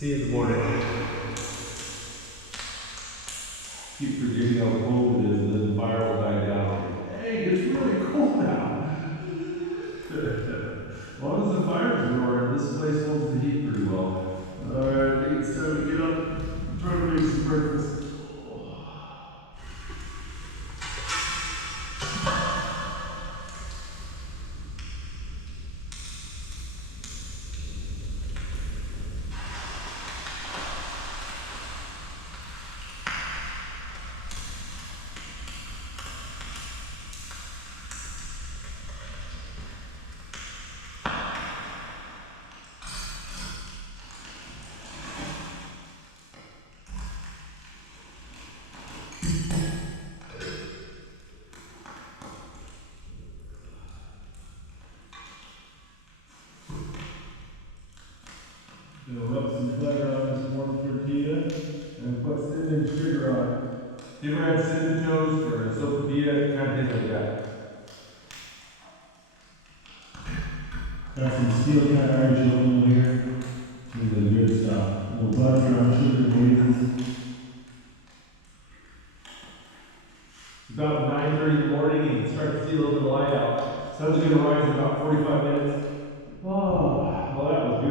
See you in the morning. Keep forgetting how cold it is, and then the fire will die down. Hey, it's really cold now. As long as the fire's roaring, this place holds the heat pretty well. Alright, I think it's time to get up and try to make some breakfast. Gonna rub some butter on this warm tortilla and put cinnamon sugar on it. You ever had cinnamon toast or a sopapilla? It kind of tastes like that. Got some steel cut Irish oatmeal here. This is the good stuff. A little butter on sugar glazes. It's about 9:30 in the morning and you can start to see a little bit of light out. Sun's gonna rise in about 45 minutes. Oh, well that was good.